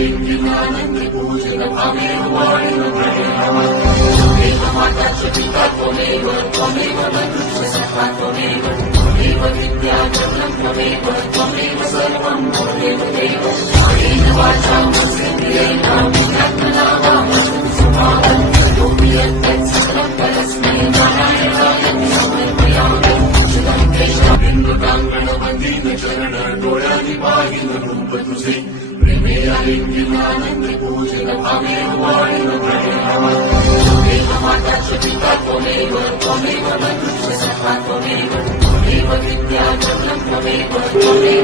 लिङ्गिनानन्दपूजन भावेव वाणिव प्रणेनमः त्वमेव माता च पिता त्वमेव त्वमेव बन्धुश्च सखा त्वमेव त्वमेव विद्या जगं त्वमेव त्वमेव सर्वं त्वमेव देव कायेन वाचा मनसेन्द्रियेण बुद्ध्यात्मना वा स्वभावं करोमि यत् सकलं परस्मै नारायणाय समर्पयामि शुभं तेषां बिन्दुकाङ्गणवन्दीन चरण डोळ्यानि पाहिन रूप तुझे प्रेमेया लिङ्गिनानन्दपूजन भावेव वाणिव प्रणेनमः त्वमेव माता च पिता त्वमेव त्वमेव बन्धुश्च सखा त्वमेव त्वमेव विद्या जगं त्वमेव त्वमेव